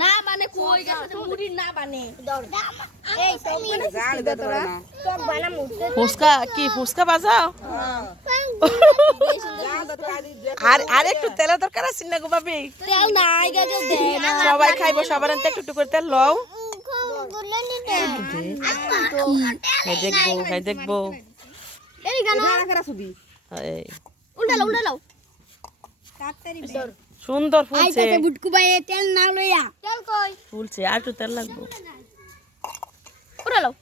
না মানে কই গেছে মুড়ি না বানে? এই জাল দে তোরা? না। টক বানামু ফুচকা কি ফুচকা বাজাও? আর আর একটু তেলের দরকার আছে না গো ভাবি? তেল নাই গাজে দে সবাই খাইবো সবার আনতে একটু একটু করে তেল লও। হ্যাঁ দেখব হ্যাঁ দেখব। এই গানা। করে সুবি এই, উল্টা লাও উল্টা লাও সুন্দর ফুলছে। বুটকু ভাই তেল না লইয়া। তেল কই? ফুলছে আর একটু তেল লাগবো। লাও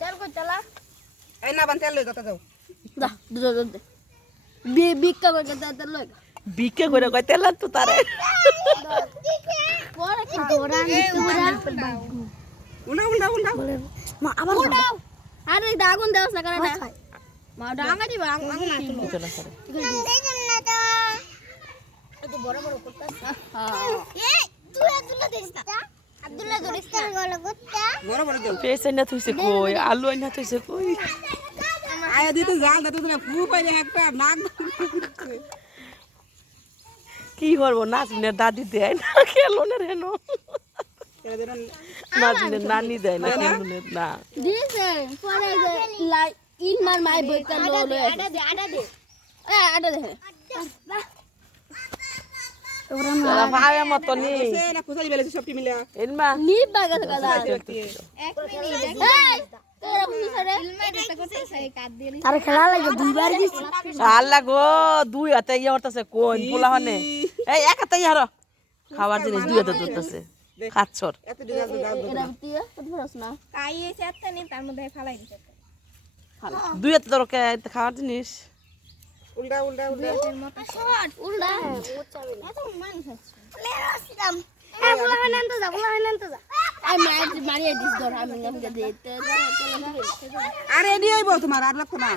তেল কই তেলা এই না বান তেল লই দতে দাও দা দা দা দা বি বিক্কা কই তেল লই বিকে করে কয় তেল তো তারে। পরে কি দোরা উল্টা উল্টা উল্টা মা আবার আরে দাগুন দেওস না কারণটা মা ডাঙা দিবা আঙুল কিছু না করে বড় বড় করতাছ আব্দুল্লাহ দরিস্তার গলা কুত্তা। বড় বড় দেও পেছে না থইছে কই? আলু আইনা থইছে কই? আয়া দিতে জাল দে তোরা ফু পাইলে একটা নাক কি করব নাচবিনের দাদি দেয় না খেলনের হেন এরা দেন নানি দেয় না খেলনের না। দিছে পরে যে লাই ইন মার মাই বইটা লো লো আটা দে আটা দে। এ আটা দে। তোরা ভাই মতো নি। সে না বেলে সবটি মিলা এলমা নি বাগা কাদা এই তোরা কোন সারে খেলা লাগে দুইবার দিছি। আল্লাহ গো দুই হাতে ইয়ে হতাছে কোন পোলা হনে? এই এক হাতে ইয়ে হরো খাবার জিনিস দুই হাতে ধরতেছে খাচ্ছর এত জাল দে জাল দে এরা দিয়ে কত ফরস না দুই হাতে ধরো কে খাবার জিনিস উল্টা উল্টা উল্টা উল্টা হ্যাঁ বলা হয় না তো যা বলা হয় না তো যা আমি আজ মারিয়ে দিস ধর আমি আমাকে দিতে আরে এডি হইব তোমার আর লাগতো না।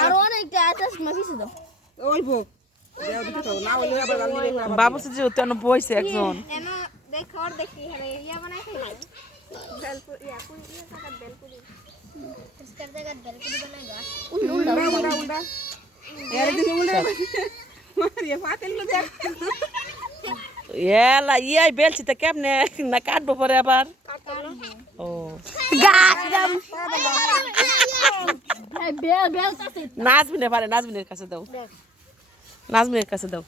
আর অনেকটা আটাশ মাফিছে দাও। হইব দেও দিতে তো না হইলে আবার জাল নিবে বাবু সে যে বইছে একজন। ফুচকার জায়গা বেলকুড়ি বানাই গা এলা ইয়াই বেলছি তো কেমনে? না কাটবো পরে আবার? ও। নাজমিনের পারে নাজমিনের কাছে দাও। নাজমিনের কাছে দাও।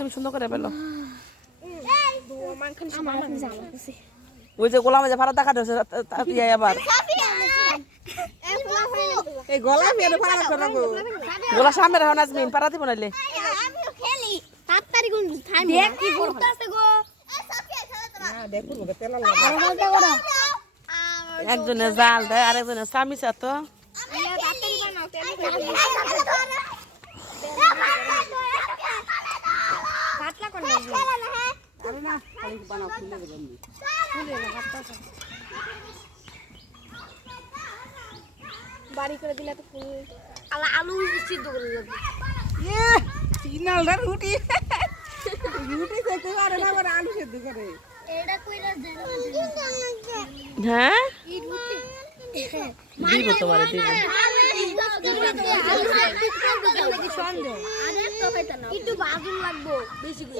তুমি সুন্দর করে পেল। ওই যে গোলামে যে ভাড়া দেখা আবার। এই গলা মেরে পাড়া করে গোলা সামনে রাখো নাজমিন পারা দিব নাইলে। খেলি তাড়াতাড়ি কোন টাইম দেখ কি করতেছে গো। এই সাফিয়া খেলা তো না দেখো গো তেল লাগা একজনে জাল দেয় আর একজনে স্বামী তো পাতলা কোন খেলা না হ্যাঁ আরে না খালি বানাও খুলে দেবেন বাড়ি করে দিলে তো ফুল আলা আলু সিদ্ধ করে দেব এ সিনাল রে রুটি রুটি থেকে আরে না আবার আলু সেদ্ধ করে এটা কইরা দেন হ্যাঁ ই রুটি দিব তোমার দিব একটু বাগুন লাগবো বেশি করে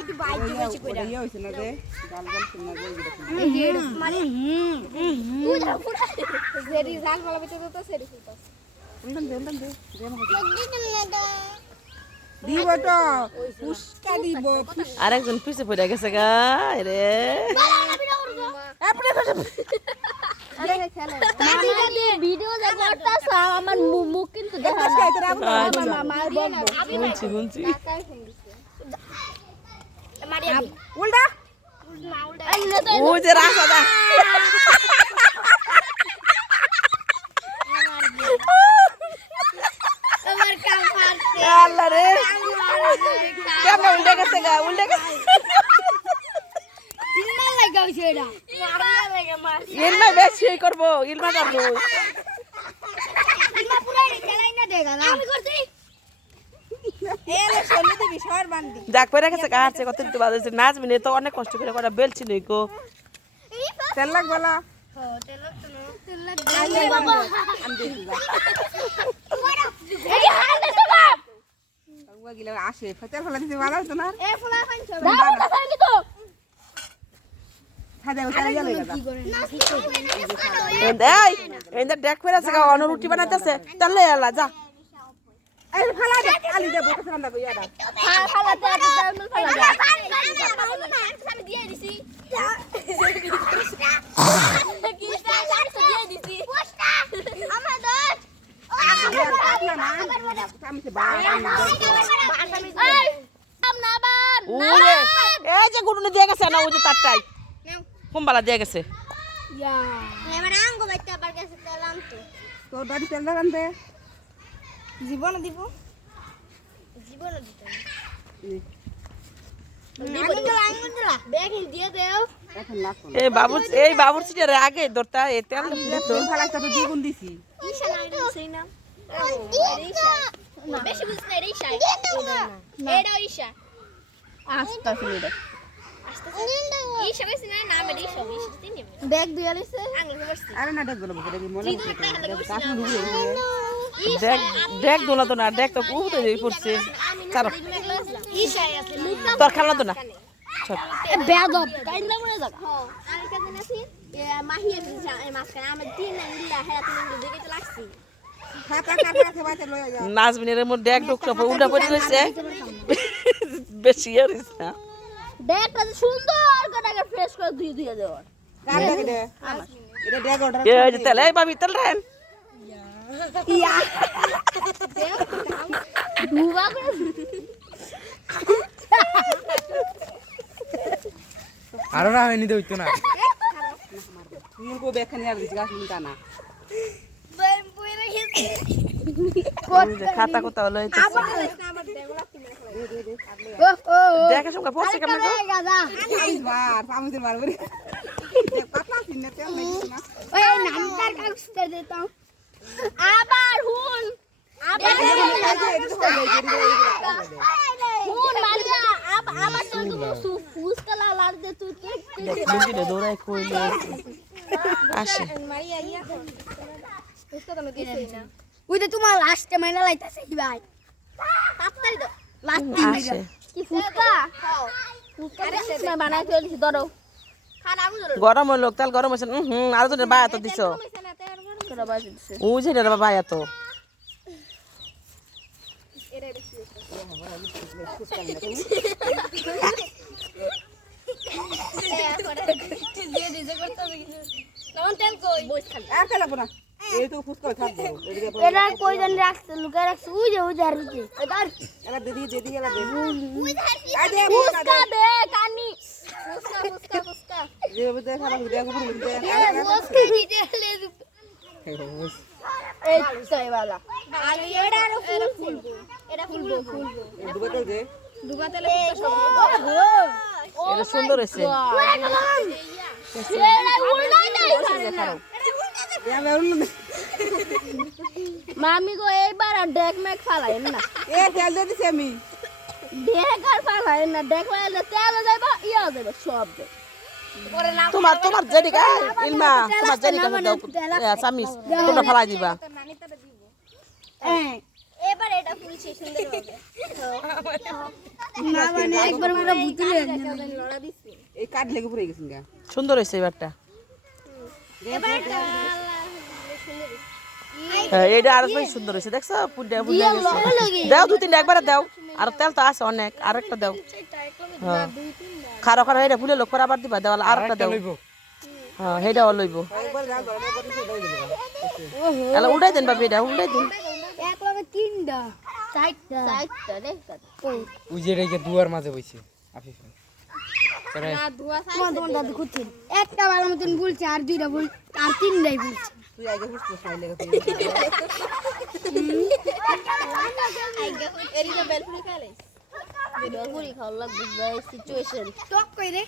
একটু বাইকে বেশি করে ইয়ে হইছে না যে গাল গাল শুনা যায় সেরি জাল ভালো বেঁচে তো সেরি ফুলতাস উল্টান দে উল্টান দে দিব। তো পুষ্কা দিব আর একজন পিছে পড়ে। গেছে গা রে করতাছ আমার মুখ কিন্তু দেখা আবার আচ্ছা। শুনছি শুনছি উল্টা। কাম পারতে আল্লাহ রে। কেমন উল্টে গেছে গা উল্টে গেছে। ইলমা বেশি করব ইলমা করব ইন্না পুরো খেলাই না দেখা না আমি করছি এলে শরীরে দিবি সর বান্দি যাক পরে গেছে গা হারছে কত দিতে বাজছে নাচবি তো অনেক কষ্ট করে করা বেলছি নই গো। তেল আসে। দিতে না। এ ফুলা দাও তো। এই দেখ ফেরা আছে রুটি বানাইতেছে। তাহলে এলা যা। এই ফালা দে আলি দে বসে রান্না কই আদা হ্যাঁ ফালাতে আছে তাহলে ফালা আমি দিয়ে দিছি কি স্টাইল দিয়ে দিছি আমার দোস্ত কাটলা না আমি সে বা এই সামনে যে গুডুনি দিয়ে গেছে না ওই যে তারটাই কুম্বালা দিয়ে গেছে এবার আঙ্গো বাইতে আবার গেছে তেলাম তো তোর বাড়ি তেল রান্তে জীবন দিব। জীবন দিত না এই বাবুর এই বাবুর সিটের আগে তেল তো। দ্বিগুণ দিছি। সেই নাম বেশি বুঝছ না এটা আস্তা দেখ আরে না দেখ মনে দেখ দেখ দোলা তো না দেখ তো কুহুতে দিয়ে পড়ছে। ছাড়ো ঈশা আছে তোর খেলা তো না বেদব জায়গা আমি আছি ইল্লা তুমি লাগছি নাজমিনের মধ্যে এক উল্টা পড়ে রয়েছে বেশি আর না। দেখটা সুন্দর করে আগে ফ্রেশ করে ধুয়ে ধুয়ে দেওয়ার। কার দেখে দে এটা দেখ অর্ডার এই যে তেল এই বাবি আরও না হয়নি তো হইতো না তুমি কো আর গাছ মুটা না খাতা কোতা হলো দেখে সঙ্গে পড়ছে কেমন পাতলা সিনে তেল নাই না ওই নামটার কাগজটা দিতাম আবার হুন। আবার হুন। মারিয়া আব আমার তো ফুসকা দে তুই দেখ দৌড়ায় কইলে আসে। ওই যে তোমার লাস্টে মাইনা লাইতাছে কি ভাই? তাড়াতাড়ি দাও লাস্টে কি ফুসকা ফুসকা বানাই ফেলছি ধরো। খান আগুন ধরো। গরম হলো তেল গরম হয়েছে হুম আর তো বায়া তো দিছে ও যে রে বায়া তো নন তেল কই বইস খালি আর কে না এই তো ফুস করে থাকব এদিকে এরা কই জানি রাখছে? লুকায় রাখছে? ওই যে ওই যে আর দিছে এদার এলা দিদি দিদি এলা দে ফুসকা আই দে ফুস ফুসকা ফুসকা ফুসকা যে দে খাবার দে গুবু দে ফুসকা দিতে লে এই এটা আরও ফুল এটা দে সব এটা সুন্দর মামি গো এইবার আর ডেক মেক ফালাই না। এ তেল দে দিছি আমি। ডেক আর ফালাই না। ডেক ফালাইলে তেল যাইবা ইয়া যাইবা সব যাইবা তোমার তোমার জেডিকা ইলমা তোমার জেডিকা দাও সামিস তোমরা ফালাই দিবা। এবার এটা ফুলছে সুন্দর হবে। না মানে একবার পুরো ভুতুরে লড়া দিছি এই কাট লেগে পড়ে গেছিস গা। সুন্দর হয়েছে এবারটা। এবার এটা হ্যাঁ আর বেশি সুন্দর হয়েছে দেখছ? পুডা পুডা দাও দুই তিনটা একবারে দাও। আর তেল তো আছে অনেক। আর একটা দাও হ্যাঁ। খারো খারো এটা ফুলে লোক আবার দিবা দেওয়াল আর একটা দাও। হ্যাঁ সেইটাও লইব। তাহলে উঠাই দেন বাবি এটা উঠাই দিন। এক লগে তিনটা চারটা। চারটা দেখ ওই। যে রেখে দুয়ার মাঝে বইছে আফিফ। পরে তোমার তোমার দাদু খুঁজছে। একটা ভালো মতন বলছে আর দুইটা বল আর তিনটাই বলছে। তুই আগে খালে বেগুনি খাওয়া লাগবে সিচুয়েশন টক কই রে?